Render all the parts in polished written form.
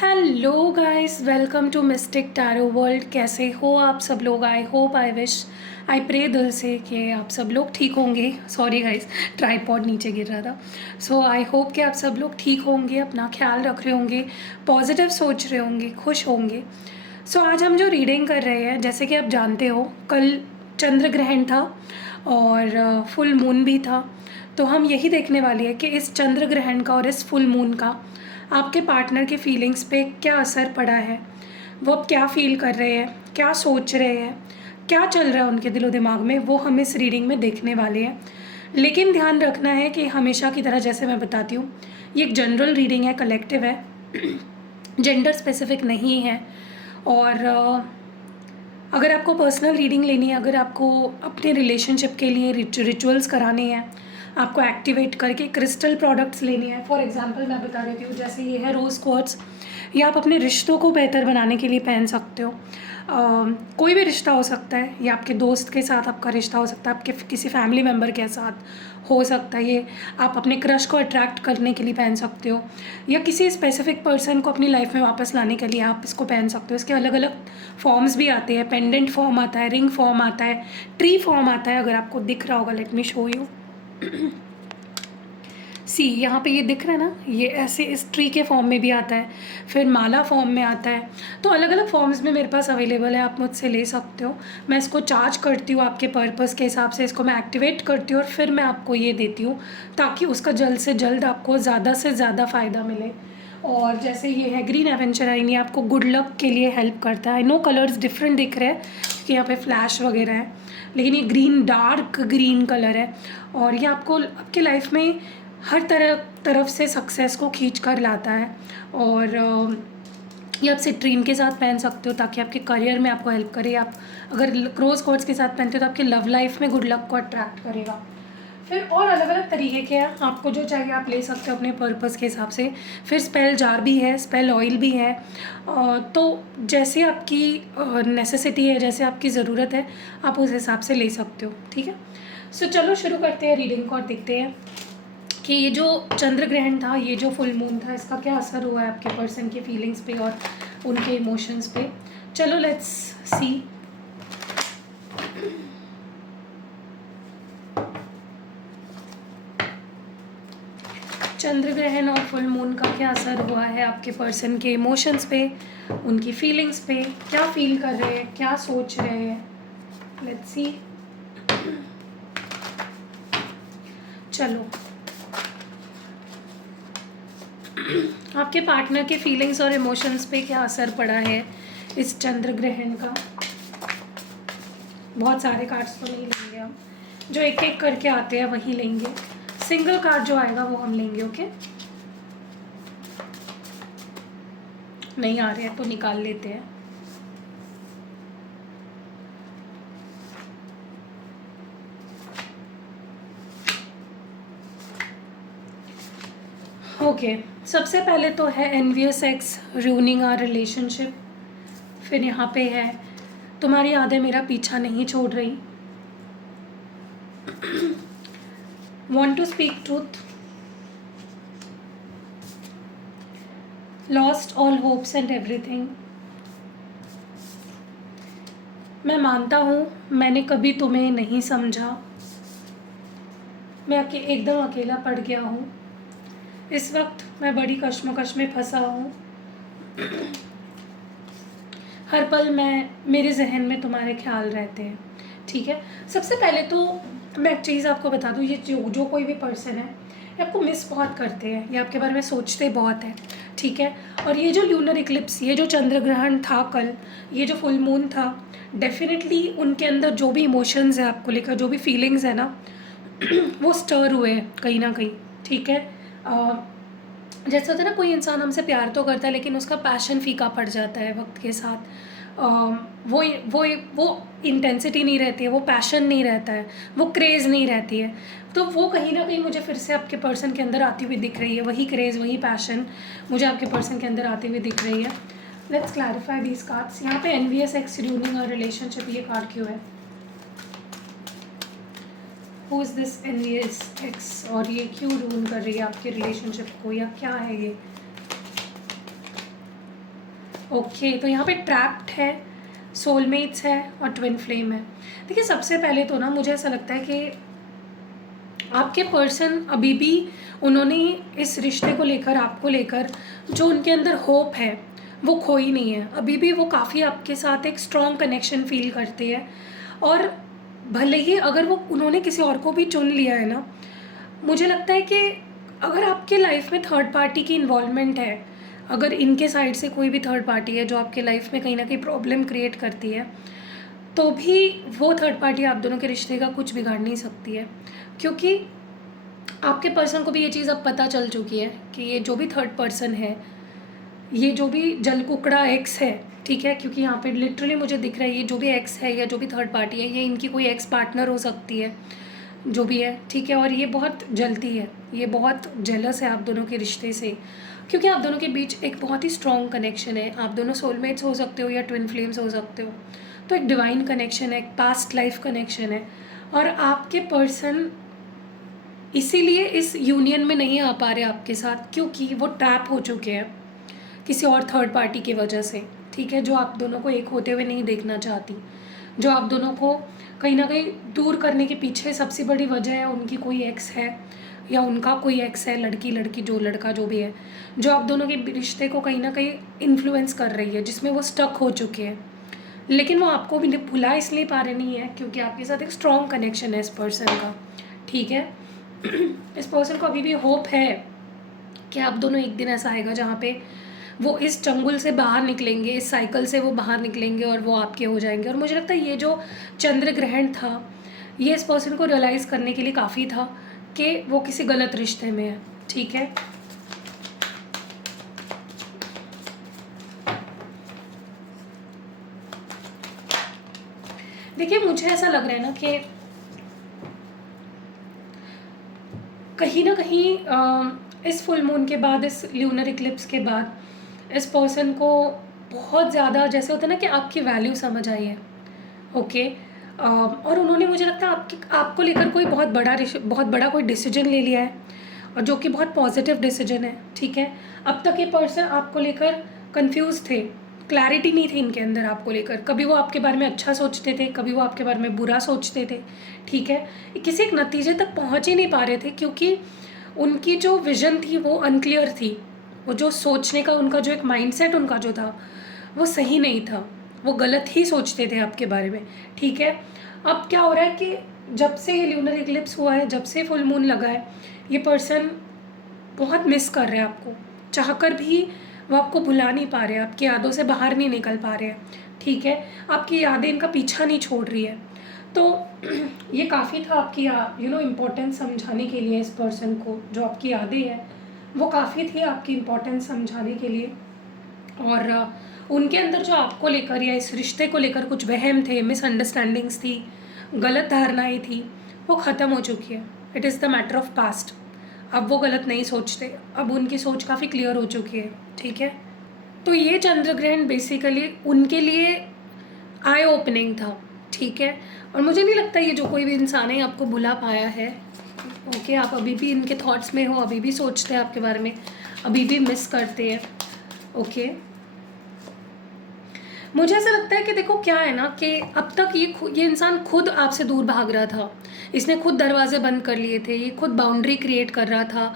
Hello guys, welcome to mystic tarot world. कैसे हो आप सब लोग? I hope, I wish, I pray दिल से कि आप सब लोग ठीक होंगे। सॉरी गाइस, ट्राइपॉड नीचे गिर रहा था। सो आई होप कि आप सब लोग ठीक होंगे, अपना ख्याल रख रहे होंगे, पॉजिटिव सोच रहे होंगे, खुश होंगे। सो आज हम जो रीडिंग कर रहे हैं, जैसे कि आप जानते हो, कल चंद्र ग्रहण था और फुल मून भी था। तो हम यही देखने वाले हैं कि इस चंद्र ग्रहण का और इस फुल मून का आपके पार्टनर के फीलिंग्स पे क्या असर पड़ा है। वो अब क्या फ़ील कर रहे हैं, क्या सोच रहे हैं, क्या चल रहा है उनके दिलो दिमाग में, वो हम इस रीडिंग में देखने वाले हैं। लेकिन ध्यान रखना है कि हमेशा की तरह जैसे मैं बताती हूँ, ये एक जनरल रीडिंग है, कलेक्टिव है, जेंडर स्पेसिफिक नहीं है। और अगर आपको पर्सनल रीडिंग लेनी है, अगर आपको अपने रिलेशनशिप के लिए रिचुअल्स कराने हैं, आपको एक्टिवेट करके क्रिस्टल प्रोडक्ट्स लेनी है, फॉर एग्जांपल मैं बता देती हूँ, जैसे ये है रोज़ क्वार्ट्ज। ये आप अपने रिश्तों को बेहतर बनाने के लिए पहन सकते हो। कोई भी रिश्ता हो सकता है, या आपके दोस्त के साथ आपका रिश्ता हो सकता है, आपके किसी फैमिली मेम्बर के साथ हो सकता है। ये आप अपने क्रश को अट्रैक्ट करने के लिए पहन सकते हो, या किसी स्पेसिफिक पर्सन को अपनी लाइफ में वापस लाने के लिए आप इसको पहन सकते हो। इसके अलग अलग फॉर्म्स भी आते हैं, पेंडेंट फॉर्म आता है, रिंग फॉर्म आता है, ट्री फॉर्म आता है। अगर आपको दिख रहा होगा, लेट मी शो यू। सी यहाँ पे ये दिख रहा है ना, ये ऐसे इस ट्री के फॉर्म में भी आता है, फिर माला फॉर्म में आता है। तो अलग अलग फॉर्म्स में मेरे पास अवेलेबल है, आप मुझसे ले सकते हो। मैं इसको चार्ज करती हूँ आपके पर्पस के हिसाब से, इसको मैं एक्टिवेट करती हूँ और फिर मैं आपको ये देती हूँ, ताकि उसका जल्द से जल्द आपको ज़्यादा से ज़्यादा फ़ायदा मिले। और जैसे ये है ग्रीन एवेंचराइन, ये आपको गुड लक के लिए हेल्प करता है। आई नो कलर्स डिफरेंट दिख रहे हैं क्योंकि यहाँ पे फ्लैश वगैरह है, लेकिन ये ग्रीन डार्क ग्रीन कलर है और ये आपको आपकी लाइफ में हर तरफ से सक्सेस को खींच कर लाता है। और ये आप सिट्रीन के साथ पहन सकते हो ताकि आपके करियर में आपको हेल्प करे। आप अगर रोज़ क्वार्ट्ज के साथ पहनते हो तो आपकी लव लाइफ में गुड लक को अट्रैक्ट करेगा। फिर और अलग अलग तरीके के हैं, आपको जो चाहिए आप ले सकते हो अपने पर्पस के हिसाब से। फिर स्पेल जार भी है, स्पेल ऑयल भी है। तो जैसे आपकी नेसेसिटी है, जैसे आपकी ज़रूरत है, आप उस हिसाब से ले सकते हो। ठीक है, सो चलो शुरू करते हैं रीडिंग को और देखते हैं कि ये जो चंद्र ग्रहण था, ये जो फुल मून था, इसका क्या असर हुआ है आपके पर्सन के फीलिंग्स पे और उनके इमोशंस पे। चलो लेट्स सी। चंद्र ग्रहण और फुल मून का क्या असर हुआ है आपके पर्सन के इमोशंस पे, उनकी फीलिंग्स पे, क्या फील कर रहे हैं, क्या सोच रहे हैं। Let's see. चलो, आपके पार्टनर के फीलिंग्स और इमोशंस पे क्या असर पड़ा है इस चंद्र ग्रहण का। बहुत सारे कार्ड्स तो नहीं लेंगे हम, जो एक एक करके आते हैं वही लेंगे। सिंगल कार्ड जो आएगा वो हम लेंगे। ओके, नहीं आ रहे हैं तो निकाल लेते हैं। ओके, सबसे पहले तो है envious ex running our relationship. फिर यहाँ पे है तुम्हारी यादें मेरा पीछा नहीं छोड़ रही, want to speak truth, lost all hopes and everything, मैं मानता हूँ मैंने कभी तुम्हें नहीं समझा, मैं एकदम अकेला पड़ गया हूँ, इस वक्त मैं बड़ी कश्मकश में फंसा हूँ, हर पल मेरे जहन में तुम्हारे ख्याल रहते हैं। ठीक है, सबसे पहले तो मैं एक चीज़ आपको बता दूँ, ये जो कोई भी पर्सन है, ये आपको मिस बहुत करते हैं, ये आपके बारे में सोचते बहुत हैं। ठीक है, और ये जो ल्यूनर इक्लिप्स, ये जो चंद्र ग्रहण था कल, ये जो फुल मून था, डेफिनेटली उनके अंदर जो भी इमोशंस है आपको लेकर, जो भी फीलिंग्स है ना, वो स्टर हुए हैं कहीं ना कहीं। ठीक है, जैसे होता है ना, कोई इंसान हमसे प्यार तो करता है लेकिन उसका पैशन फीका पड़ जाता है वक्त के साथ। वो वो इंटेंसिटी नहीं रहती है, वो पैशन नहीं रहता है, वो क्रेज़ नहीं रहती है। तो वो कहीं ना कहीं मुझे फिर से आपके पर्सन के अंदर आती हुई दिख रही है, वही क्रेज़, वही पैशन मुझे आपके पर्सन के अंदर आती हुई दिख रही है। Let's clarify these cards. यहाँ पे एनवियस एक्स रूनिंग और रिलेशनशिप, ये कार्ड क्यों है? Who is this envious x, और ये क्यों रूल कर रही है आपके रिलेशनशिप को, या क्या है ये? ओके, तो यहाँ पे ट्रैप्ड है, सोलमेट्स है और ट्विन फ्लेम है। देखिए सबसे पहले तो ना मुझे ऐसा लगता है कि आपके पर्सन अभी भी, उन्होंने इस रिश्ते को लेकर, आपको लेकर जो उनके अंदर होप है वो खोई नहीं है। अभी भी वो काफ़ी आपके साथ एक स्ट्रॉन्ग कनेक्शन फील करते हैं। और भले ही अगर वो उन्होंने किसी और को भी चुन लिया है ना, मुझे लगता है कि अगर आपके लाइफ में थर्ड पार्टी की इन्वॉल्वमेंट है, अगर इनके साइड से कोई भी थर्ड पार्टी है जो आपके लाइफ में कहीं ना कहीं प्रॉब्लम क्रिएट करती है, तो भी वो थर्ड पार्टी आप दोनों के रिश्ते का कुछ बिगाड़ नहीं सकती है। क्योंकि आपके पर्सन को भी ये चीज़ अब पता चल चुकी है कि ये जो भी थर्ड पर्सन है, ये जो भी जल कुकड़ा एक्स है, ठीक है, क्योंकि यहाँ पे लिटरली मुझे दिख रहा है ये जो भी एक्स है या जो भी थर्ड पार्टी है, ये इनकी कोई एक्स पार्टनर हो सकती है, जो भी है, ठीक है। और ये बहुत जलती है, ये बहुत जेलस है आप दोनों के रिश्ते से, क्योंकि आप दोनों के बीच एक बहुत ही स्ट्रॉन्ग कनेक्शन है। आप दोनों सोलमेट्स हो सकते हो या ट्विन फ्लेम्स हो सकते हो। तो एक डिवाइन कनेक्शन है, एक पास्ट लाइफ कनेक्शन है। और आपके पर्सन इसीलिए इस यूनियन में नहीं आ पा रहे आपके साथ, क्योंकि वो ट्रैप हो चुके हैं किसी और थर्ड पार्टी की वजह से, ठीक है, जो आप दोनों को एक होते हुए नहीं देखना चाहती, जो आप दोनों को कहीं ना कहीं दूर करने के पीछे सबसे बड़ी वजह है उनकी कोई एक्स है या उनका कोई एक्स है, लड़की लड़की जो लड़का जो भी है, जो आप दोनों के रिश्ते को कहीं ना कहीं इन्फ्लुएंस कर रही है, जिसमें वो स्टक हो चुके हैं। लेकिन वो आपको भी भुला इसलिए पा रहे नहीं है क्योंकि आपके साथ एक स्ट्रॉन्ग कनेक्शन है इस पर्सन का, ठीक है। इस पर्सन को अभी भी होप है कि आप दोनों एक दिन ऐसा आएगा जहाँ पे वो इस चंगुल से बाहर निकलेंगे, इस साइकिल से वो बाहर निकलेंगे और वो आपके हो जाएंगे। और मुझे लगता है ये जो चंद्र ग्रहण था, ये इस पर्सन को रियलाइज़ करने के लिए काफ़ी था कि वो किसी गलत रिश्ते में है, ठीक है। देखिए मुझे ऐसा लग रहा है ना कि कहीं ना कहीं इस फुल मून के बाद, इस ल्यूनर इक्लिप्स के बाद, इस पर्सन को बहुत ज़्यादा जैसे होता है ना कि आपकी वैल्यू समझ आई है, ओके। और उन्होंने मुझे लगता है आपको लेकर कोई बहुत बड़ा कोई डिसीजन ले लिया है, और जो कि बहुत पॉजिटिव डिसीजन है, ठीक है। अब तक ये पर्सन आपको लेकर कंफ्यूज थे, क्लैरिटी नहीं थी इनके अंदर आपको लेकर। कभी वो आपके बारे में अच्छा सोचते थे, कभी वो आपके बारे में बुरा सोचते थे, ठीक है। किसी एक नतीजे तक पहुंच ही नहीं पा रहे थे क्योंकि उनकी जो विजन थी वो अनक्लियर थी। वो जो सोचने का उनका जो एक माइंडसेट उनका जो था वो सही नहीं था, वो गलत ही सोचते थे आपके बारे में, ठीक है। अब क्या हो रहा है कि जब से ये ल्यूनर इक्लिप्स हुआ है, जब से फुल मून लगा है, ये पर्सन बहुत मिस कर रहे हैं आपको, चाहकर भी वो आपको भुला नहीं पा रहे हैं, आपकी यादों से बाहर नहीं निकल पा रहे हैं, ठीक है। आपकी यादें इनका पीछा नहीं छोड़ रही है। तो ये काफ़ी था आपकी इम्पोर्टेंस समझाने के लिए इस पर्सन को, जो आपकी यादें हैं वो काफ़ी थी आपकी इम्पोर्टेंस समझाने के लिए। और उनके अंदर जो आपको लेकर या इस रिश्ते को लेकर कुछ वहम थे, मिसअंडरस्टैंडिंग्स थी, गलत धारणाएं थी, वो ख़त्म हो चुकी है। It is the matter of past. अब वो गलत नहीं सोचते, अब उनकी सोच काफ़ी क्लियर हो चुकी है, ठीक है। तो ये चंद्र ग्रहण बेसिकली उनके लिए आई ओपनिंग था, ठीक है। और मुझे नहीं लगता ये जो कोई भी इंसान है आपको भुला पाया है, ओके। आप अभी भी इनके थॉट्स में हो, अभी भी सोचते हैं आपके बारे में, अभी भी मिस करते हैं, ओके। मुझे ऐसा लगता है कि देखो क्या है ना कि अब तक ये इंसान खुद आपसे दूर भाग रहा था, इसने खुद दरवाजे बंद कर लिए थे, ये खुद बाउंड्री क्रिएट कर रहा था,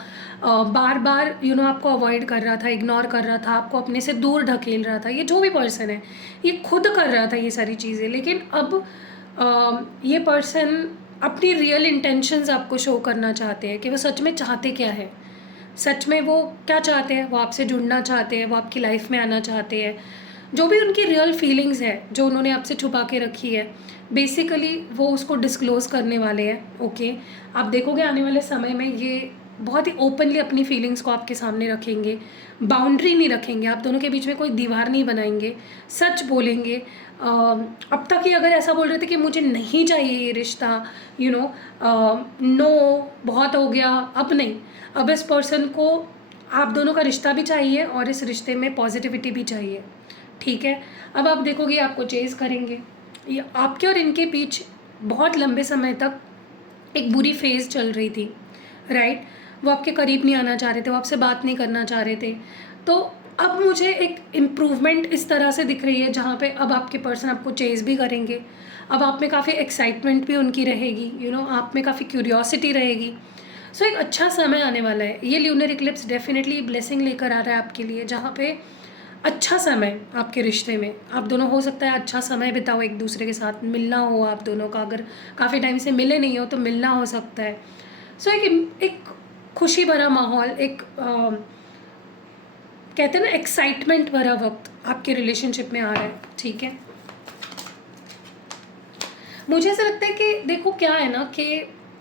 बार बार आपको अवॉइड कर रहा था, इग्नोर कर रहा था, आपको अपने से दूर ढकेल रहा था। ये जो भी पर्सन है ये खुद कर रहा था ये सारी चीज़ें। लेकिन अब ये पर्सन अपनी रियल इंटेंशंस आपको शो करना चाहते हैं कि वो सच में चाहते क्या है, सच में वो क्या चाहते हैं। वो आपसे जुड़ना चाहते हैं, वो आपकी लाइफ में आना चाहते हैं। जो भी उनकी रियल फीलिंग्स है जो उन्होंने आपसे छुपा के रखी है, बेसिकली वो उसको डिस्क्लोज़ करने वाले हैं, ओके। आप देखोगे आने वाले समय में ये बहुत ही ओपनली अपनी फीलिंग्स को आपके सामने रखेंगे, बाउंड्री नहीं रखेंगे, आप दोनों के बीच में कोई दीवार नहीं बनाएंगे, सच बोलेंगे। अब तक ही अगर ऐसा बोल रहे थे कि मुझे नहीं चाहिए ये रिश्ता, नो बहुत हो गया, अब नहीं। अब इस पर्सन को आप दोनों का रिश्ता भी चाहिए और इस रिश्ते में पॉजिटिविटी भी चाहिए, ठीक है। अब आप देखोगे आपको चेज़ करेंगे। ये आपके और इनके बीच बहुत लंबे समय तक एक बुरी फेज़ चल रही थी, राइट। वो आपके करीब नहीं आना चाह रहे थे, वो आपसे बात नहीं करना चाह रहे थे। तो अब मुझे एक इम्प्रूवमेंट इस तरह से दिख रही है जहाँ पे अब आपके पर्सन आपको चेज़ भी करेंगे, अब आप में काफ़ी एक्साइटमेंट भी उनकी रहेगी, आप में काफ़ी क्यूरियोसिटी रहेगी। सो एक अच्छा समय आने वाला है। ये ल्यूनर इक्लिप्स डेफिनेटली ब्लेसिंग लेकर आ रहा है आपके लिए, जहाँ पे अच्छा समय आपके रिश्ते में आप दोनों, हो सकता है अच्छा समय बिताओ एक दूसरे के साथ, मिलना हो आप दोनों का, अगर काफ़ी टाइम से मिले नहीं हो तो मिलना हो सकता है। सो एक खुशी भरा माहौल, एक कहते हैं ना एक्साइटमेंट भरा वक्त आपके रिलेशनशिप में आ रहा है, ठीक है। मुझे ऐसा लगता है कि देखो क्या है ना कि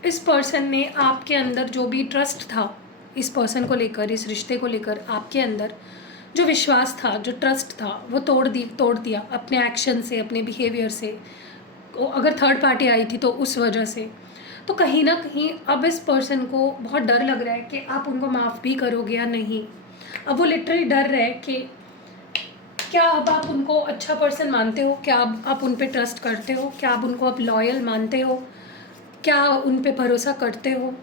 इस पर्सन ने आपके अंदर जो भी ट्रस्ट था, इस पर्सन को लेकर, इस रिश्ते को लेकर आपके अंदर जो विश्वास था, जो ट्रस्ट था, वो तोड़ दिया अपने एक्शन से, अपने बिहेवियर से। अगर थर्ड पार्टी आई थी तो उस वजह से। तो कहीं ना कहीं अब इस पर्सन को बहुत डर लग रहा है कि आप उनको माफ़ भी करोगे या नहीं। अब वो लिटरली डर रहे हैं कि क्या अब आप उनको अच्छा पर्सन मानते हो, क्या अब आप उन पे ट्रस्ट करते हो, क्या आप उनको अब लॉयल मानते हो, क्या उन पे भरोसा करते हो।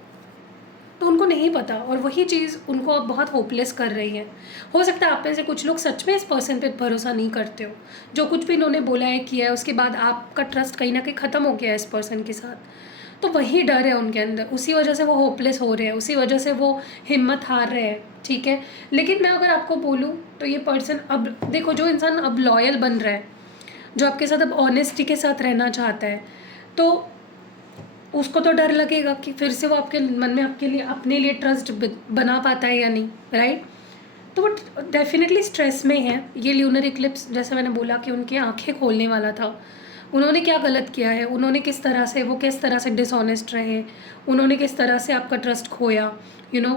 तो उनको नहीं पता, और वही चीज़ उनको अब बहुत होपलेस कर रही है। हो सकता है आप में से कुछ लोग सच में इस पर्सन पे भरोसा नहीं करते हो, जो कुछ भी इन्होंने बोला है किया है उसके बाद आपका ट्रस्ट कहीं ना कहीं ख़त्म हो गया है इस पर्सन के साथ। तो वही डर है उनके अंदर, उसी वजह से वो होपलेस हो रहे हैं, उसी वजह से वो हिम्मत हार रहे हैं, ठीक है। लेकिन मैं अगर आपको बोलूँ तो ये पर्सन, अब देखो जो इंसान अब लॉयल बन रहा है, जो आपके साथ अब ऑनेस्टी के साथ रहना चाहता है, तो उसको तो डर लगेगा कि फिर से वो आपके मन में आपके लिए, अपने लिए ट्रस्ट बना पाता है या नहीं, राइट। तो वो डेफिनेटली स्ट्रेस में है। ये ल्यूनर इक्लिप्स, जैसे मैंने बोला कि उनकी आंखें खोलने वाला था। उन्होंने क्या गलत किया है, उन्होंने किस तरह से, वो किस तरह से डिसऑनेस्ट रहे, उन्होंने किस तरह से आपका ट्रस्ट खोया, यू नो।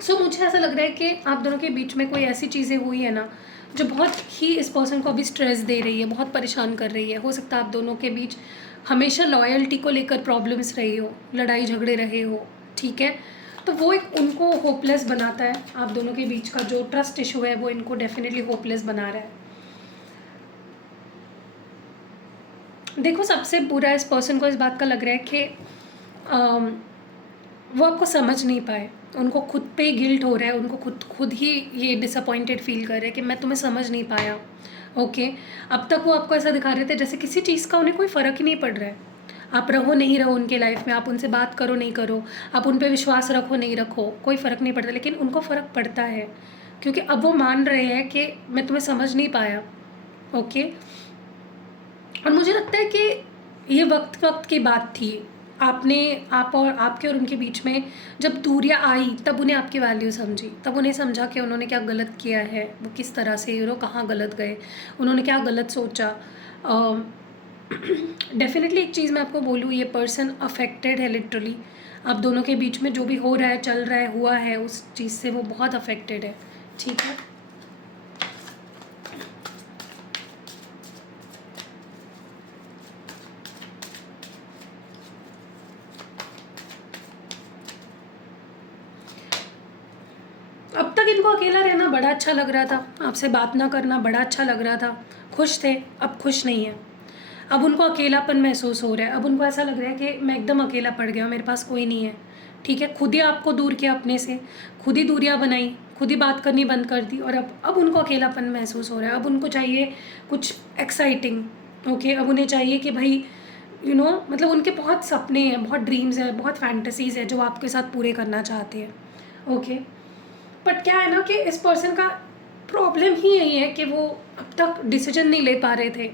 सो मुझे ऐसा लग रहा है कि आप दोनों के बीच में कोई ऐसी चीज़ें हुई है ना जो बहुत ही इस पर्सन को अभी स्ट्रेस दे रही है, बहुत परेशान कर रही है। हो सकता है आप दोनों के बीच हमेशा लॉयल्टी को लेकर प्रॉब्लम्स रही हो, लड़ाई झगड़े रहे हो, ठीक है। तो वो एक उनको होपलेस बनाता है, आप दोनों के बीच का जो ट्रस्ट इशू है वो इनको डेफिनेटली होपलेस बना रहा है। देखो सबसे बुरा इस पर्सन को इस बात का लग रहा है कि वो आपको समझ नहीं पाए, उनको खुद पे गिल्ट हो रहा है, उनको खुद ही ये डिसअपॉइंटेड फील कर रहे हैं कि मैं तुम्हें समझ नहीं पाया। ओके, अब तक वो आपको ऐसा दिखा रहे थे जैसे किसी चीज़ का उन्हें कोई फ़र्क ही नहीं पड़ रहा है। आप रहो नहीं रहो उनके लाइफ में, आप उनसे बात करो नहीं करो, आप उन पे विश्वास रखो नहीं रखो, कोई फ़र्क नहीं पड़ता। लेकिन उनको फ़र्क पड़ता है, क्योंकि अब वो मान रहे हैं कि मैं तुम्हें समझ नहीं पाया। ओके, और मुझे लगता है कि ये वक्त वक्त की बात थी। आप और आपके और उनके बीच में जब दूरियां आई, तब उन्हें आपकी वैल्यू समझी, तब उन्हें समझा कि उन्होंने क्या गलत किया है, वो किस तरह से कहाँ गलत गए, उन्होंने क्या गलत सोचा। डेफिनेटली एक चीज़ मैं आपको बोलूँ, ये पर्सन अफेक्टेड है लिटरली। आप दोनों के बीच में जो भी हो रहा है, चल रहा है, हुआ है, उस चीज़ से वो बहुत अफेक्टेड है, ठीक है। अब तक इनको अकेला रहना बड़ा अच्छा लग रहा था, आपसे बात ना करना बड़ा अच्छा लग रहा था, खुश थे, अब खुश नहीं है। अब उनको अकेलापन महसूस हो रहा है, अब उनको ऐसा लग रहा है कि मैं एकदम अकेला पड़ गया हूँ, मेरे पास कोई नहीं है, ठीक है। खुद ही आपको दूर किया अपने से, खुद ही दूरियाँ बनाई, खुद ही बात करनी बंद कर दी, और अब उनको अकेलापन महसूस हो रहा है। अब उनको चाहिए कुछ एक्साइटिंग, ओके। अब उन्हें चाहिए कि भाई मतलब उनके बहुत सपने हैं, बहुत ड्रीम्स हैं, बहुत फैंटेसीज़ हैं जो आपके साथ पूरे करना चाहते हैं, ओके। बट क्या है ना कि इस पर्सन का प्रॉब्लम ही यही है कि वो अब तक डिसीजन नहीं ले पा रहे थे,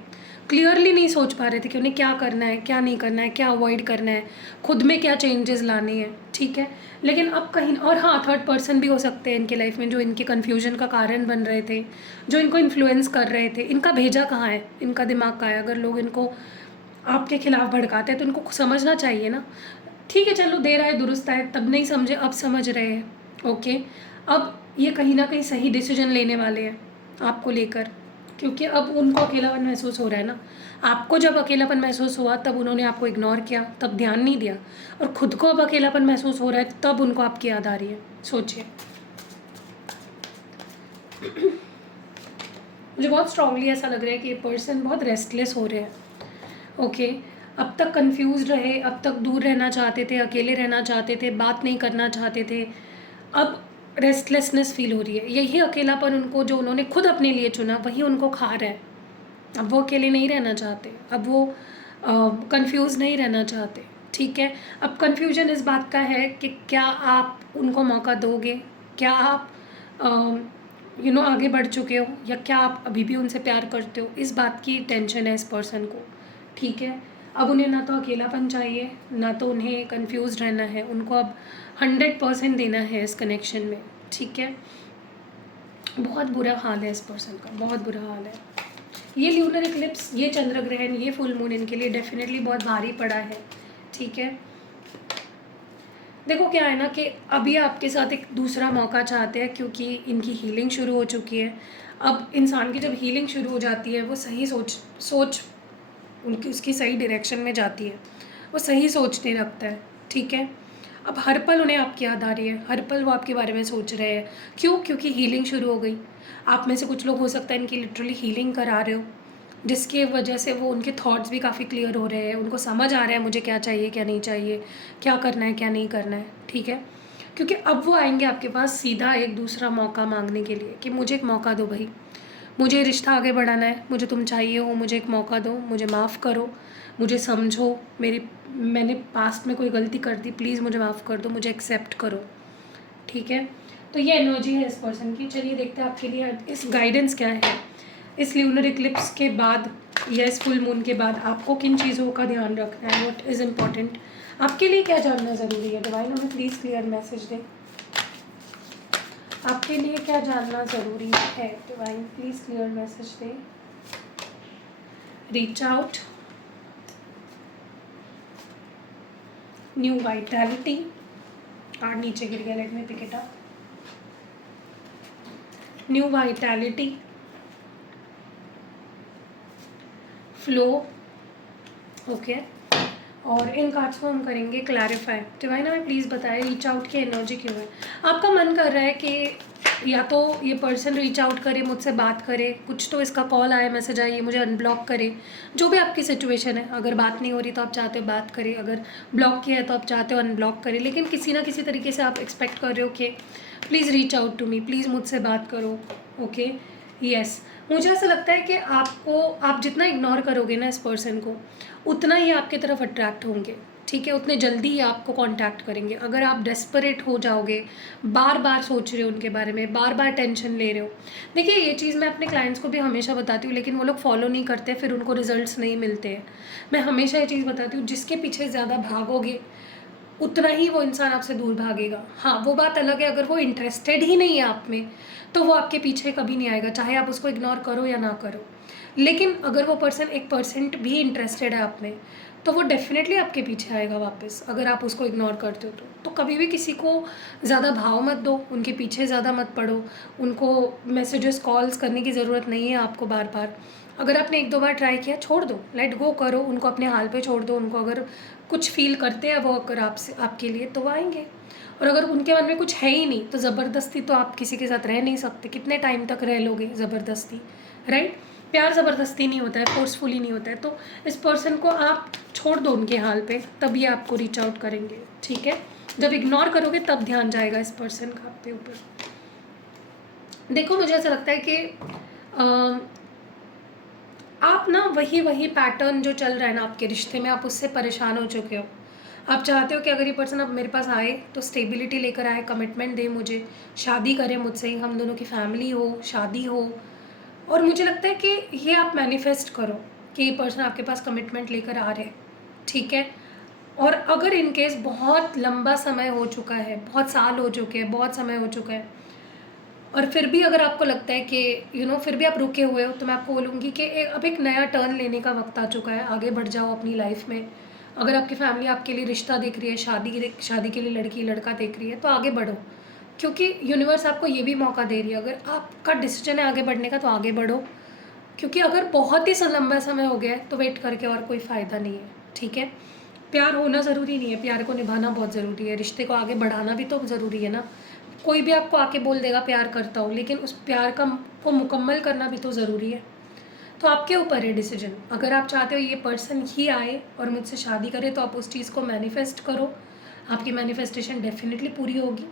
क्लियरली नहीं सोच पा रहे थे कि उन्हें क्या करना है, क्या नहीं करना है, क्या अवॉइड करना है, खुद में क्या चेंजेस लाने हैं, ठीक है। लेकिन अब कहीं, और हाँ, थर्ड पर्सन भी हो सकते हैं इनके लाइफ में जो इनके कन्फ्यूजन का कारण बन रहे थे, जो इनको इन्फ्लुएंस कर रहे थे। इनका भेजा कहाँ है, इनका दिमाग कहाँ है? अगर लोग इनको आपके खिलाफ भड़काते हैं तो इनको समझना चाहिए ना। ठीक है, चलो देर आए दुरुस्त आए, तब नहीं समझे अब समझ रहे हैं, ओके। अब ये कहीं ना कहीं सही डिसीजन लेने वाले हैं आपको लेकर, क्योंकि अब उनको अकेलापन महसूस हो रहा है ना। आपको जब अकेलापन महसूस हुआ तब उन्होंने आपको इग्नोर किया, तब ध्यान नहीं दिया, और खुद को अब अकेलापन महसूस हो रहा है तब उनको आपकी याद आ रही है। सोचिए, मुझे बहुत स्ट्रांगली ऐसा लग रहा है कि ये पर्सन बहुत रेस्टलेस हो रहे हैं, ओके। अब तक कंफ्यूज रहे, अब तक दूर रहना चाहते थे, अकेले रहना चाहते थे, बात नहीं करना चाहते थे। अब रेस्टलेसनेस फील हो रही है, यही अकेलापन उनको जो उन्होंने खुद अपने लिए चुना वही उनको खा रहा है। अब वो अकेले नहीं रहना चाहते, अब वो कंफ्यूज नहीं रहना चाहते। ठीक है, अब कंफ्यूजन इस बात का है कि क्या आप उनको मौका दोगे, क्या आप आगे बढ़ चुके हो, या क्या आप अभी भी उनसे प्यार करते हो, इस बात की टेंशन है इस पर्सन को। ठीक है, अब उन्हें ना तो अकेलापन चाहिए, ना तो उन्हें कंफ्यूज रहना है, उनको अब 100% देना है इस कनेक्शन में। ठीक है, बहुत बुरा हाल है इस पर्सन का, बहुत बुरा हाल है। ये ल्यूनर इक्लिप्स, ये चंद्र ग्रहण, ये फुल मून इनके लिए डेफिनेटली बहुत भारी पड़ा है। ठीक है, देखो क्या है ना कि अभी आपके साथ एक दूसरा मौका चाहते हैं, क्योंकि इनकी हीलिंग शुरू हो चुकी है। अब इंसान की जब हीलिंग शुरू हो जाती है, वो सही सोच उनकी उसकी सही डायरेक्शन में जाती है, वो सही सोचने लगता है। ठीक है, अब हर पल उन्हें आपकी याद आ रही है, हर पल वो आपके बारे में सोच रहे हैं। क्यों? क्योंकि हीलिंग शुरू हो गई। आप में से कुछ लोग हो सकता है इनकी लिटरली हीलिंग करा रहे हो, जिसकी वजह से वो उनके थॉट्स भी काफ़ी क्लियर हो रहे हैं, उनको समझ आ रहा है मुझे क्या चाहिए क्या नहीं चाहिए, क्या करना है क्या नहीं करना है। ठीक है, क्योंकि अब वो आएंगे आपके पास सीधा एक दूसरा मौका मांगने के लिए कि मुझे एक मौका दो भाई, मुझे रिश्ता आगे बढ़ाना है, मुझे तुम चाहिए हो, मुझे एक मौका दो, मुझे माफ़ करो, मुझे समझो, मैंने पास्ट में कोई गलती कर दी, प्लीज़ मुझे माफ़ कर दो, मुझे एक्सेप्ट करो। ठीक है, तो ये एनर्जी है इस पर्सन की। चलिए देखते हैं आपके लिए इस गाइडेंस क्या है इस ल्यूनर इक्लिप्स के बाद या इस फुल मून के बाद। आपको किन चीज़ों का ध्यान रखना है, व्हाट इज़ इम्पोर्टेंट, आपके लिए क्या जानना ज़रूरी है। डिवाइन हमें प्लीज़ क्लियर मैसेज दें, आपके लिए क्या जानना ज़रूरी है। डिवाइन प्लीज़ क्लियर मैसेज दें। रीच आउट, न्यू वाइटैलिटी, और नीचे गिर गया, let me pick it up. New vitality, flow. Okay, और इन कार्ड्स को हम करेंगे क्लैरिफाई। डिवाइन हमें प्लीज़ बताएं रीच आउट की एनर्जी क्यों है। आपका मन कर रहा है कि या तो ये पर्सन रीच आउट करे, मुझसे बात करे, कुछ तो इसका कॉल आए, मैसेज आए, ये मुझे अनब्लॉक करे, जो भी आपकी सिचुएशन है। अगर बात नहीं हो रही तो आप चाहते हो बात करें, अगर ब्लॉक किया है तो आप चाहते हो अनब्लॉक करें, लेकिन किसी ना किसी तरीके से आप एक्सपेक्ट कर रहे हो कि please reach out to me, please मुझसे बात करो। ओके, यस, मुझे ऐसा लगता है कि आप जितना इग्नोर करोगे ना इस पर्सन को, उतना ही आपकी तरफ अट्रैक्ट होंगे। ठीक है, उतने जल्दी ही आपको कांटेक्ट करेंगे। अगर आप डेस्परेट हो जाओगे, बार बार सोच रहे हो उनके बारे में, बार बार टेंशन ले रहे हो। देखिए, ये चीज़ मैं अपने क्लाइंट्स को भी हमेशा बताती हूँ, लेकिन वो लोग फॉलो नहीं करते, फिर उनको रिजल्ट्स नहीं मिलते हैं। मैं हमेशा ये चीज़ बताती हूँ, जिसके पीछे ज़्यादा भागोगे उतना ही वो इंसान आपसे दूर भागेगा। हाँ, वो बात अलग है, अगर वो इंटरेस्टेड ही नहीं है आप में, तो वो आपके पीछे कभी नहीं आएगा, चाहे आप उसको इग्नोर करो या ना करो। लेकिन अगर वो पर्सन 1% भी इंटरेस्टेड है आप में, तो वो डेफिनेटली आपके पीछे आएगा वापस, अगर आप उसको इग्नोर करते हो तो कभी भी किसी को ज़्यादा भाव मत दो, उनके पीछे ज़्यादा मत पड़ो, उनको मैसेजेस कॉल्स करने की ज़रूरत नहीं है आपको बार बार। अगर आपने 1-2 बार ट्राई किया, छोड़ दो, लेट गो करो, उनको अपने हाल पे छोड़ दो। उनको अगर कुछ फील करते हैं वो अगर आपसे आपके लिए, तो वो आएंगे। और अगर उनके मन में कुछ है ही नहीं, तो ज़बरदस्ती तो आप किसी के साथ रह नहीं सकते। कितने टाइम तक रह लोगे ज़बरदस्ती, राइट? प्यार ज़बरदस्ती नहीं होता है, फोर्सफुली नहीं होता है। तो इस पर्सन को आप छोड़ दो उनके हाल पे, तभी आपको रीच आउट करेंगे। ठीक है, जब इग्नोर करोगे तब ध्यान जाएगा इस पर्सन का आपके ऊपर। देखो, मुझे ऐसा लगता है कि आप ना वही पैटर्न जो चल रहा है ना आपके रिश्ते में, आप उससे परेशान हो चुके हो। आप चाहते हो कि अगर ये पर्सन अब मेरे पास आए तो स्टेबिलिटी लेकर आए, कमिटमेंट दे मुझे, शादी करे मुझसे, हम दोनों की फैमिली हो, शादी हो। और मुझे लगता है कि ये आप मैनिफेस्ट करो कि ये पर्सन आपके पास कमिटमेंट लेकर आ रहे हैं। ठीक है, और अगर इन केस बहुत लंबा समय हो चुका है, बहुत साल हो चुके हैं, बहुत समय हो चुका है, और फिर भी अगर आपको लगता है कि फिर भी आप रुके हुए हो, तो मैं आपको बोलूँगी कि अब एक नया टर्न लेने का वक्त आ चुका है। आगे बढ़ जाओ अपनी लाइफ में। अगर आपकी फैमिली आपके लिए रिश्ता देख रही है, शादी के लिए लड़की लड़का देख रही है, तो आगे बढ़ो, क्योंकि यूनिवर्स आपको ये भी मौका दे रही है। अगर आपका डिसीजन है आगे बढ़ने का, तो आगे बढ़ो, क्योंकि अगर बहुत ही लंबा समय हो गया है तो वेट करके और कोई फ़ायदा नहीं है। ठीक है, प्यार होना ज़रूरी नहीं है, प्यार को निभाना बहुत ज़रूरी है, रिश्ते को आगे बढ़ाना भी तो ज़रूरी है ना। कोई भी आपको आके बोल देगा प्यार करता हूँ, लेकिन उस प्यार को मुकम्मल करना भी तो ज़रूरी है। तो आपके ऊपर है डिसीजन। अगर आप चाहते हो ये पर्सन ही आए और मुझसे शादी करे, तो आप उस चीज़ को मैनिफेस्ट करो, आपकी मैनिफेस्टेशन डेफिनेटली पूरी होगी।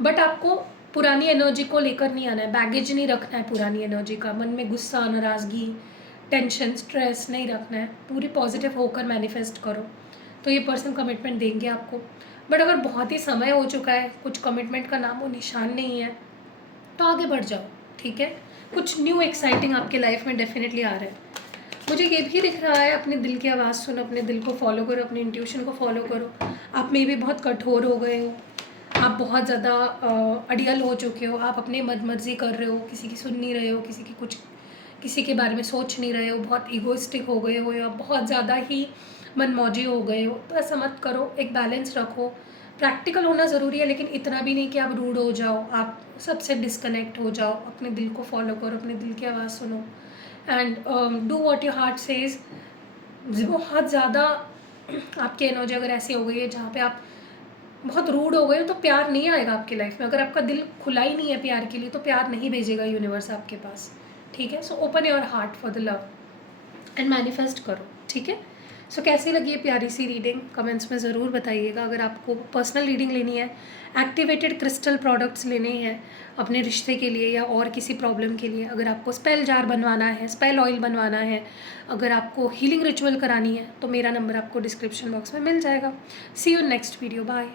बट आपको पुरानी एनर्जी को लेकर नहीं आना है, बैगेज नहीं रखना है पुरानी एनर्जी का, मन में गुस्सा, नाराज़गी, टेंशन, स्ट्रेस नहीं रखना है, पूरी पॉजिटिव होकर मैनिफेस्ट करो, तो ये पर्सन कमिटमेंट देंगे आपको। बट अगर बहुत ही समय हो चुका है, कुछ कमिटमेंट का नामो निशान नहीं है, तो आगे बढ़ जाओ, ठीक है। कुछ न्यू एक्साइटिंग आपके लाइफ में डेफिनेटली आ रहा है। मुझे ये भी दिख रहा है, अपने दिल की आवाज़ सुनो, अपने दिल को फॉलो करो, अपने इंट्यूशन को फॉलो करो। आप में भी बहुत कठोर हो गए हो, आप बहुत ज़्यादा अड़ियल हो चुके हो, आप अपनी मर्जी कर रहे हो, किसी की सुन नहीं रहे हो, किसी के बारे में सोच नहीं रहे हो, बहुत ईगोइस्टिक हो गए हो या बहुत ज़्यादा ही मनमौजी हो गए हो। तो ऐसा मत करो, एक बैलेंस रखो। प्रैक्टिकल होना ज़रूरी है, लेकिन इतना भी नहीं कि आप रूड हो जाओ, आप सबसे डिस्कनेक्ट हो जाओ। अपने दिल को फॉलो करो, अपने दिल की आवाज़ सुनो and do what your heart says. बहुत ज़्यादा आपकी एनर्जी अगर ऐसी हो गई है जहाँ पे आप बहुत रूड हो गए हो, तो प्यार नहीं आएगा आपकी लाइफ में। अगर आपका दिल खुला ही नहीं है प्यार के लिए, तो प्यार नहीं भेजेगा यूनिवर्स आपके पास, ठीक है। So open your heart for the love and manifest करो, ठीक है। सो कैसी लगी है प्यारी सी रीडिंग, कमेंट्स में ज़रूर बताइएगा। अगर आपको पर्सनल रीडिंग लेनी है, एक्टिवेटेड क्रिस्टल प्रोडक्ट्स लेने हैं अपने रिश्ते के लिए या और किसी प्रॉब्लम के लिए, अगर आपको स्पेल जार बनवाना है, स्पेल ऑयल बनवाना है, अगर आपको हीलिंग रिचुअल करानी है, तो मेरा नंबर आपको डिस्क्रिप्शन बॉक्स में मिल जाएगा। सी यू नेक्स्ट वीडियो, बाय।